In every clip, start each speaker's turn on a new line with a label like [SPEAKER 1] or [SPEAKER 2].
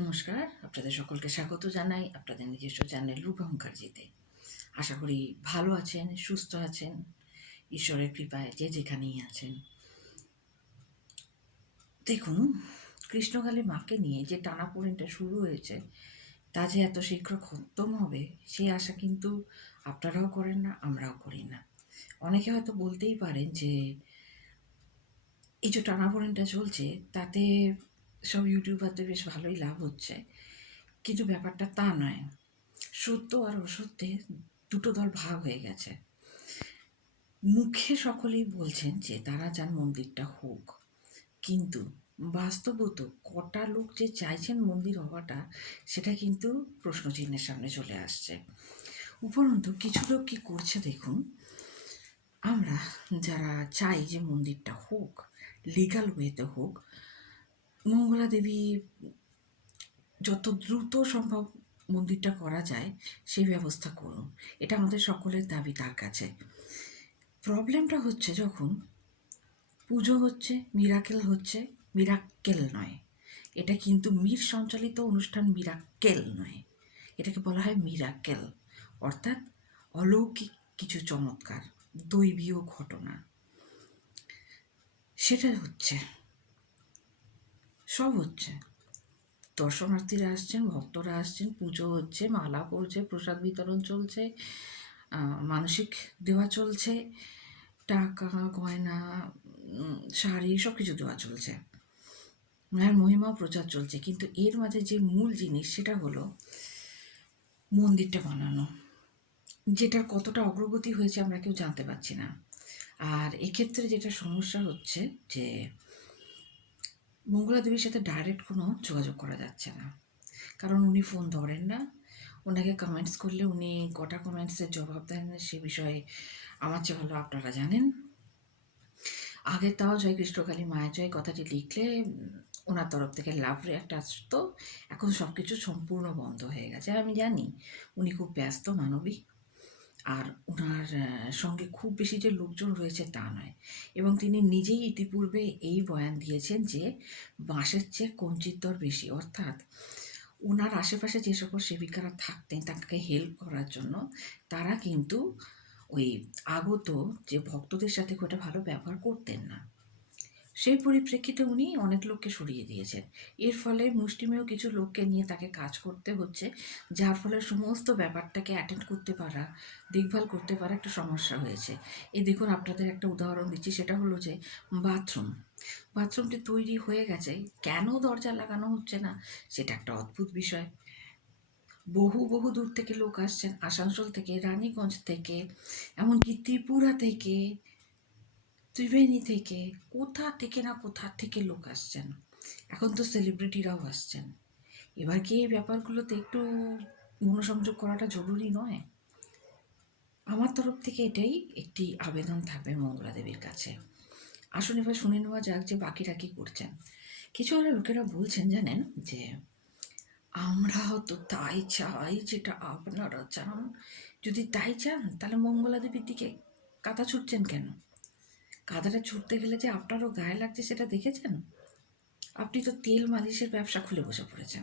[SPEAKER 1] নমস্কার, আপনাদের সকলকে স্বাগত জানাই আপনাদের নিজস্ব চ্যানেল রূপহংকারজিতে আশা করি ভালো আছেন, সুস্থ আছেন, ঈশ্বরের কৃপায় যে যেখানেই আছেন। দেখুন, কৃষ্ণকালী মাকে নিয়ে যে টানাপোড়েনটা শুরু হয়েছে, তা যে এত শীঘ্র খতম হবে সেই আশা কিন্তু আপনারাও করেন না, আমরাও করি না। অনেকে হয়তো বলতেই পারেন যে, এই যে টানাপোড়েনটা চলছে, তাতে সব ইউটিউবারদের বেশ ভালোই লাভ হচ্ছে। কিন্তু ব্যাপারটা তা নয়। সত্য আর অসত্যে দুটো দল ভাগ হয়ে গেছে। মুখে সকলেই বলছেন যে তারা চান মন্দিরটা হোক। কিন্তু বাস্তবত কটা লোক যে চাইছেন মন্দির হওয়াটা, সেটা কিন্তু প্রশ্নচিহ্নের সামনে চলে আসছে। উপরন্তু কিছু লোক কী করছে দেখুন? আমরা যারা চাই যে মন্দিরটা হোক লিগাল ওয়েতে হোক মঙ্গলা দেবী যত দ্রুত সম্ভব মন্দিরটা করা যায়, সেই ব্যবস্থা করুন। এটা আমাদের সকলের দাবি তার কাছে। প্রবলেমটা হচ্ছে যখন পুজো হচ্ছে, মিরাকেল হচ্ছে, মিরাক্কেল নয়। এটা কিন্তু মীর সঞ্চালিত অনুষ্ঠান মিরাক্কেল নয়। এটাকে বলা হয় মিরাকেল অর্থাৎ অলৌকিক কিছু চমৎকার, দৈবীয় ঘটনা। সেটা হচ্ছে সব হচ্ছে। দর্শনার্থীরা আসছেন, ভক্তরা আসছেন, পুজো হচ্ছে, মালা পড়ছে, প্রসাদ বিতরণ চলছে মানসিক দেওয়া চলছে, টাকা, গয়না শাড়ি সব কিছু দেওয়া চলছে। মায়ের মহিমাও প্রচার চলছে, কিন্তু এর মাঝে যে মূল জিনিস সেটা হলো মন্দিরটা বানানো যেটার কতটা অগ্রগতি হয়েছে আমরা কেউ জানতে পারছি না। আর এক্ষেত্রে যেটা সমস্যা হচ্ছে যে মঙ্গলা দেবীর সাথে ডাইরেক্ট কোনো যোগাযোগ করা যাচ্ছে না। কারণ উনি ফোন ধরেন না। ওনাকে কমেন্টস করলে উনি কটা কমেন্টসের জবাব দেন, সে বিষয়ে আমার চেয়ে ভালো আপনারা জানেন। আগে তাও জয় কৃষ্ণকালী মায়ের জয় কথাটি লিখলে ওনার তরফ থেকে লাভ রিয়াক্ট আসতো। এখন সব কিছু সম্পূর্ণ বন্ধ হয়ে গেছে। আমি জানি উনি খুব ব্যস্ত, মানবিক। আর ওনার সঙ্গে খুব বেশি যে লোকজন রয়েছে তা নয়। এবং তিনি নিজেই ইতিপূর্বে এই বয়ান দিয়েছেন যে বাঁশের চেয়ে কঞ্চিত দর বেশি। অর্থাৎ ওনার আশেপাশে যে সকল সেবিকারা থাকতেন, তাকে হেল্প করার জন্য তারা কিন্তু ওই আগত যে ভক্তদের সাথে খুব ভালো ব্যবহার করতেন না। সেই পরিপ্রেক্ষিতে উনি অনেক লোককে সরিয়ে দিয়েছেন। এর ফলে মুষ্টিমেয় কিছু লোককে নিয়ে তাকে কাজ করতে হচ্ছে, যার ফলে সমস্ত ব্যাপারটাকে অ্যাটেন্ড করতে পারা, দেখভাল করতে পারা একটা সমস্যা হয়েছে। এই দেখুন, আপনাদের একটা উদাহরণ দিচ্ছি, সেটা হলো যে বাথরুম। বাথরুমটি তৈরি হয়ে গেছে, কেন দরজা লাগানো হচ্ছে না, সেটা একটা অদ্ভুত বিষয়। বহু বহু দূর থেকে লোক আসছেন, আসানসোল থেকে, রানীগঞ্জ থেকে, এমনকি ত্রিপুরা থেকে। ত্রিবেণী থেকে কোথা থেকে না কোথা থেকে লোক আসছেন? এখন তো সেলিব্রিটিরাও আসছেন। এবার কি এই ব্যাপারগুলোতে একটু মনোসংযোগ করাটা জরুরি নয়? আমার তরফ থেকে এটাই একটি আবেদন থাকবে মঙ্গলা দেবীর কাছে। আসুন এবার শুনে নেওয়া যাক যে বাকিরা কি করছেন। কিছু হলে লোকেরা বলছেন জানেন যে আমরাও তো তাই চাই যেটা আপনারা চান। যদি তাই চান, তাহলে মঙ্গলা দেবীর দিকে কাদা ছুটছেন কেন? কাদাটা ছুটতে গেলে যে আপনারও গায়ে লাগছে সেটা দেখেছেন? আপনি তো তেল মালিশের ব্যবসা খুলে বসে পড়েছেন।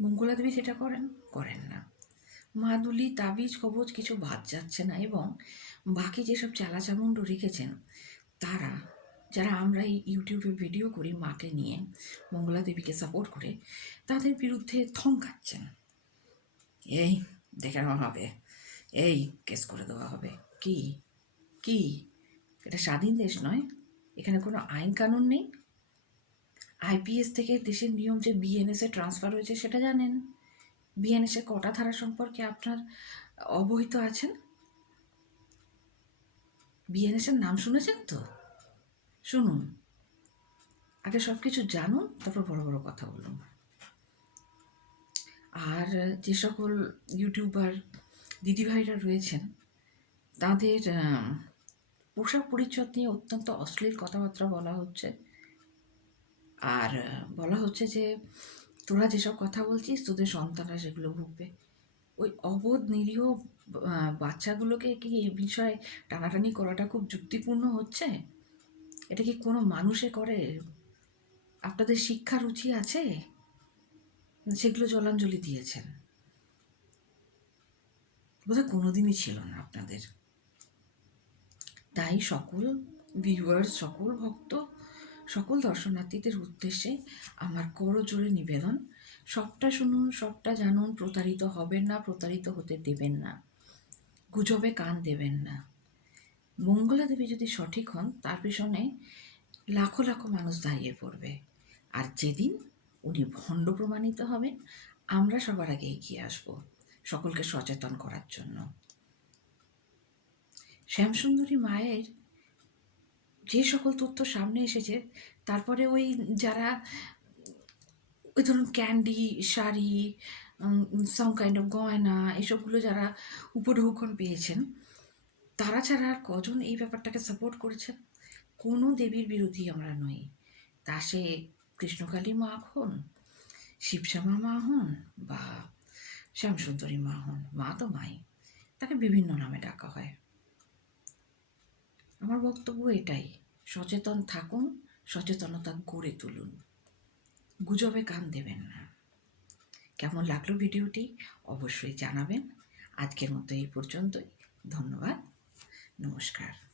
[SPEAKER 1] মঙ্গলা দেবী সেটা করেন? করেন না। মাদুলি, তাবিজ কবজ কিছু বাদ যাচ্ছে না এবং বাকি যেসব চালাচামুন্ড রেখেছেন, তারা, যারা আমরা এই ইউটিউবে ভিডিও করি মাকে নিয়ে, মঙ্গলা দেবীকে সাপোর্ট করে, তাদের বিরুদ্ধে থমকাচ্ছেন এই, দেখে নেওয়া হবে। এই, কেস করে দেওয়া হবে। কি? কি? এটা স্বাধীন দেশ নয়। এখানে কোনো আইন কানুন নেই। আইপিএস থেকে দেশের নিয়ম যে বিএনএসে ট্রান্সফার হয়েছে সেটা জানেন? বিএনএসে কটা ধারা সম্পর্কে আপনার অবহিত আছেন? বিএনএসের নাম শুনেছেন তো? শুনুন। আগে সব কিছু জানুন, তারপর বড় বড় কথা বলুন। আর যে সকল ইউটিউবার দিদিভাইরা রয়েছেন, তাদের পোশাক পরিচ্ছদ নিয়ে অত্যন্ত অশ্লীল কথাবার্তা বলা হচ্ছে। আর বলা হচ্ছে যে, তোরা যেসব কথা বলছিস, তোদের সন্তানরা সেগুলো ভুগবে। ওই অবোধ, নিরীহ বাচ্চাগুলোকে কি এই বিষয়ে টানাটানি করাটা খুব যুক্তিপূর্ণ হচ্ছে? এটা কি কোনো মানুষে করে? আপনাদের শিক্ষা রুচি আছে? সেগুলো জলাঞ্জলি দিয়েছেন। বোধহয় কোনোদিনই ছিল না আপনাদের। তাই সকল ভিউয়ার্স সকল ভক্ত, সকল দর্শনার্থীদের উদ্দেশ্যে আমার করো জোরে নিবেদন, সবটা শুনুন, সবটা জানুন, প্রতারিত হবেন না, প্রতারিত হতে দেবেন না, গুজবে কান দেবেন না। মঙ্গলা দেবী যদি সঠিক হন, তার পিছনে লাখো লাখো মানুষ দাঁড়িয়ে পড়বে। আর যেদিন উনি ভণ্ড প্রমাণিত হবেন, আমরা সবার আগে এগিয়ে আসব, সকলকে সচেতন করার জন্য। শ্যামসুন্দরী মায়ের যে সকল তথ্য সামনে এসেছে, তারপরে ওই যারা ওই ধরুন candy, sari some kind of গয়না এসবগুলো যারা উপঢৌকন পেয়েছেন, তারা ছাড়া আর কজন এই ব্যাপারটাকে সাপোর্ট করেছেন? কোনো দেবীর বিরোধী আমরা নই। তা সে কৃষ্ণকালী মা হন শিবশ্যামা মা হন বা শ্যামসুন্দরী মা হন, মা তো মাই। তাকে বিভিন্ন নামে ডাকা হয়। আমার বক্তব্য এটাই, সচেতন থাকুন, সচেতনতা গড়ে তুলুন। গুজবে কান দেবেন না। কেমন লাগল ভিডিওটি অবশ্যই জানাবেন। আজকের মতো এই পর্যন্তই। ধন্যবাদ। নমস্কার।